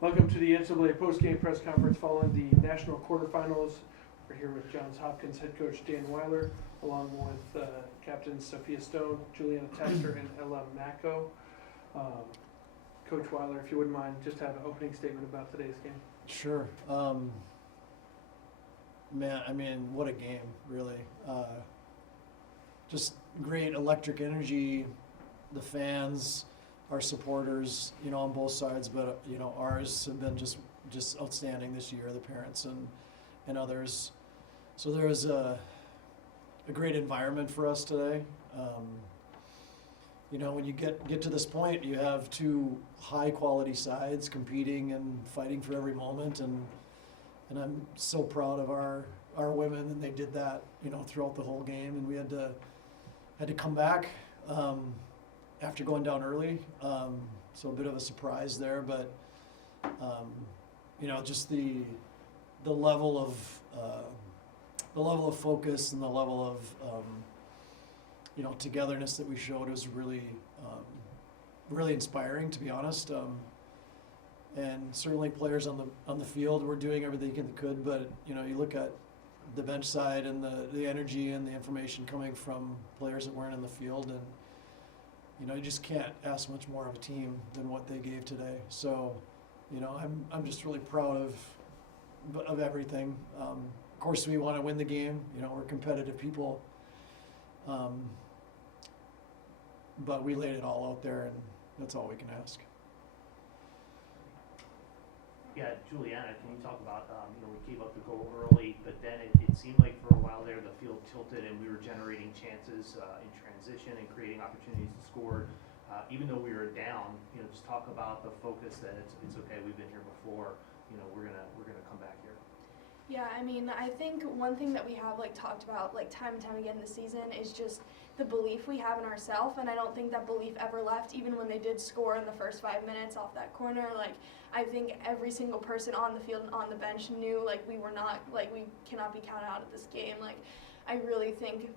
Welcome to the NCAA postgame press conference following the national quarterfinals. We're here with Johns Hopkins head coach Dan Weiler, along with captains Sophia Stone, Juliana Texter, and Ella Macco. Coach Weiler, if you wouldn't mind, just have an opening statement about today's game. Sure. Man, I mean, what a game, really. Just great electric energy, the fans, our supporters, on both sides, but, ours have been just outstanding this year, the parents and others. So there was a great environment for us today. When you get to this point, you have two high-quality sides competing and fighting for every moment, and I'm so proud of our women, and they did that, throughout the whole game, and we had to come back after going down early, so a bit of a surprise there, but just the level of focus and the level of togetherness that we showed was really inspiring, to be honest. And certainly players on the field were doing everything they could, but you look at the bench side and the energy and the information coming from players that weren't in the field, and you just can't ask much more of a team than what they gave today. So, I'm just really proud of everything. Of course, we want to win the game. We're competitive people, but we laid it all out there, and that's all we can ask. Yeah, Juliana, can you talk about, we gave up the goal early, but then it seemed like for a while there the field tilted and we were generating chances in transition and creating opportunities to score. Even though we were down, just talk about the focus that it's okay, we've been here before, we're gonna come back here. Yeah, I mean, I think one thing that we have talked about time and time again this season is just the belief we have in ourselves, and I don't think that belief ever left, even when they did score in the first 5 minutes off that corner. I think every single person on the field and on the bench knew we cannot be counted out of this game. I really think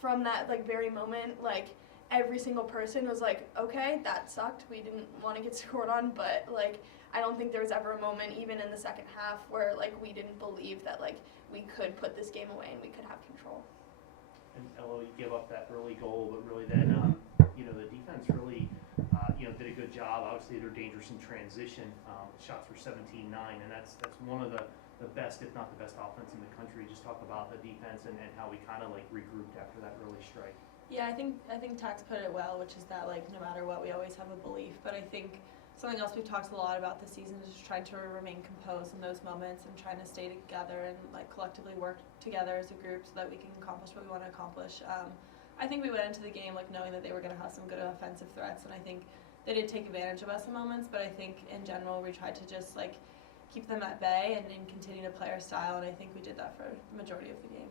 from that very moment, every single person was okay, that sucked, we didn't want to get scored on, but I don't think there was ever a moment, even in the second half, where we didn't believe that we could put this game away and we could have control. And Elo, you gave up that early goal, but really then, the defense really, did a good job. Obviously, they're dangerous in transition. Shots were 17-9, and that's one of the best, if not the best, offense in the country. Just talk about the defense and how we kind of regrouped after that early strike. Yeah, I think Tax put it well, which is that no matter what, we always have a belief. But I think something else we've talked a lot about this season is just trying to remain composed in those moments and trying to stay together and collectively work together as a group so that we can accomplish what we want to accomplish. I think we went into the game knowing that they were going to have some good offensive threats, and I think they did take advantage of us in moments. But I think in general we tried to just keep them at bay and continue to play our style, and I think we did that for the majority of the game.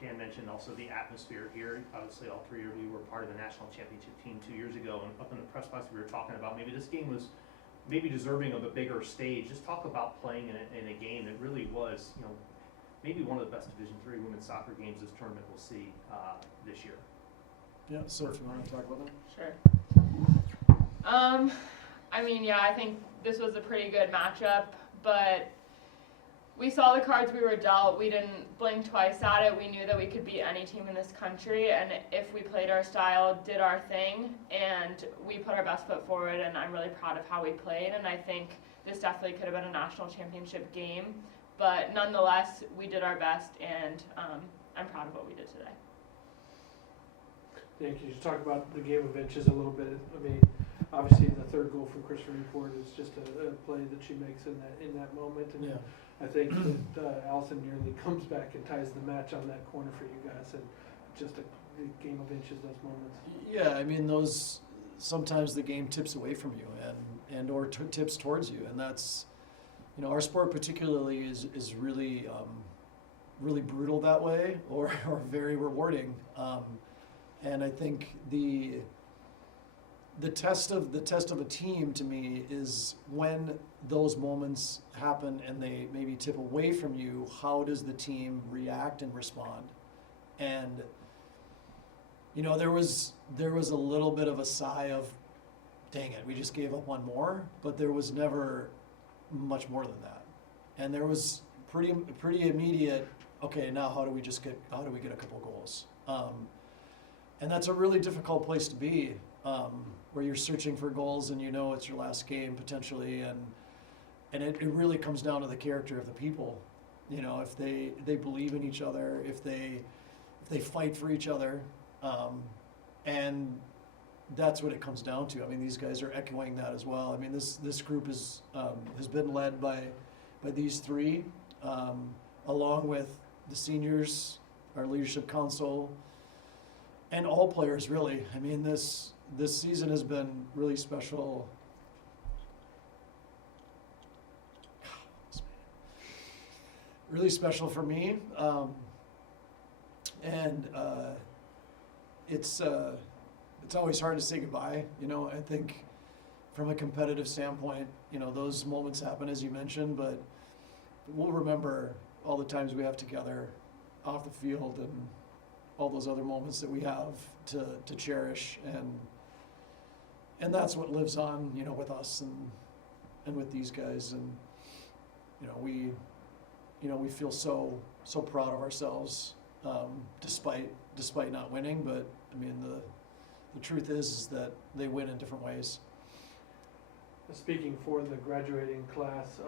Dan mentioned also the atmosphere here. Obviously, all three of you were part of the national championship team 2 years ago, and up in the press box we were talking about maybe this game was maybe deserving of a bigger stage. Just talk about playing in a game that really was, maybe one of the best Division III women's soccer games this tournament will see this year. Yeah, so if you want to talk about that. Sure. I think this was a pretty good matchup, but we saw the cards we were dealt. We didn't blink twice at it. We knew that we could beat any team in this country, and if we played our style, did our thing, and we put our best foot forward, and I'm really proud of how we played, and I think this definitely could have been a national championship game, but nonetheless, we did our best, and I'm proud of what we did today. Dan, can you just talk about the game of inches a little bit? Obviously the third goal from Christopher Newport is just a play that she makes in that moment, and Yeah. I think that Allison nearly comes back and ties the match on that corner for you guys, and just a game of inches, those moments. Yeah, those sometimes the game tips away from you and or tips towards you, and that's our sport particularly is really really brutal that way, or very rewarding, and I think the test of a team to me is when those moments happen and they maybe tip away from you, how does the team react and respond? And there was a little bit of a sigh of, dang it, we just gave up one more, but there was never much more than that. And there was pretty immediate, okay, now how do we get a couple goals? And that's a really difficult place to be, where you're searching for goals and you know it's your last game potentially, and it really comes down to the character of the people. You know, if they believe in each other, if they fight for each other, and that's what it comes down to. I mean, these guys are echoing that as well. I mean, this group has been led by these three, along with the seniors, our leadership council, and all players really. I mean, this season has been really special. Really special for me, and it's always hard to say goodbye. You know, I think from a competitive standpoint, you know, those moments happen as you mentioned, but we'll remember all the times we have together off the field and all those other moments that we have to cherish, and that's what lives on, you know, with us and with these guys, and we feel so proud of ourselves, despite not winning. But I mean, the truth is that they win in different ways. Speaking for the graduating class,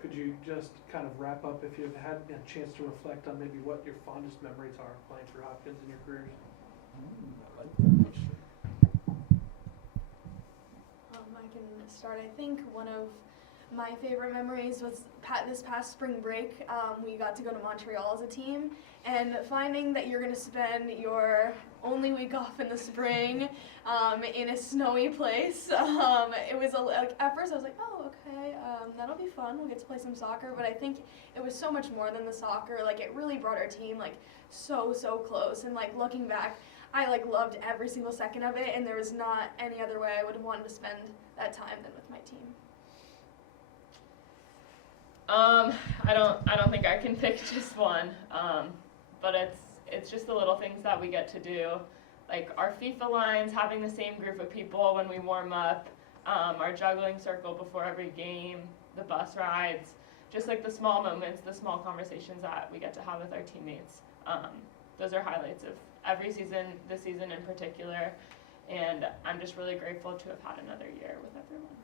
could you just kind of wrap up if you've had a chance to reflect on maybe what your fondest memories are playing for Hopkins in your careers? I like that question. I can start. I think one of my favorite memories was this past spring break. We got to go to Montreal as a team, and finding that you're going to spend your only week off in the spring in a snowy place. It was at first I was like, oh, okay, that'll be fun. We'll get to play some soccer. But I think it was so much more than the soccer. Like, it really brought our team so close. And looking back, I loved every single second of it, and there was not any other way I would have wanted to spend that time than with my team. I don't think I can pick just one, but it's just the little things that we get to do, like our FIFA lines, having the same group of people when we warm up, our juggling circle before every game, the bus rides, just the small moments, the small conversations that we get to have with our teammates. Those are highlights of every season, this season in particular, and I'm just really grateful to have had another year with everyone.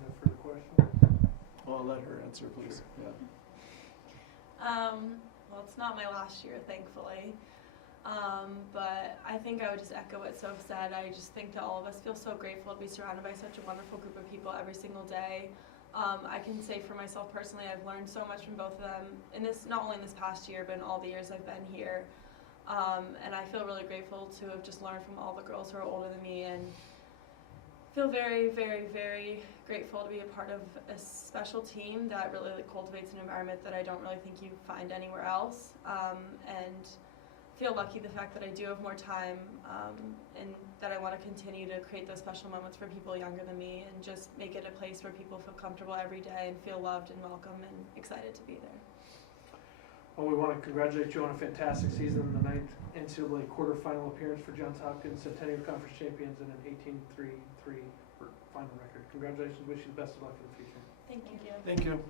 No further questions? Well, I'll let her answer, please. Yeah. Well, it's not my last year, thankfully. But I think I would just echo what Soph said. I just think that all of us feel so grateful to be surrounded by such a wonderful group of people every single day. I can say for myself personally, I've learned so much from both of them not only in this past year, but in all the years I've been here. And I feel really grateful to have just learned from all the girls who are older than me, and feel very, very, very grateful to be a part of a special team that really cultivates an environment that I don't really think you find anywhere else. And feel lucky the fact that I do have more time, and that I want to continue to create those special moments for people younger than me, and just make it a place where people feel comfortable every day and feel loved and welcome and excited to be there. Well, we want to congratulate you on a fantastic season in the 9th NCAA quarterfinal appearance for Johns Hopkins, Centennial Conference champions, and an 18-3-3 final record. Congratulations. Wish you the best of luck in the future. Thank you. Thank you.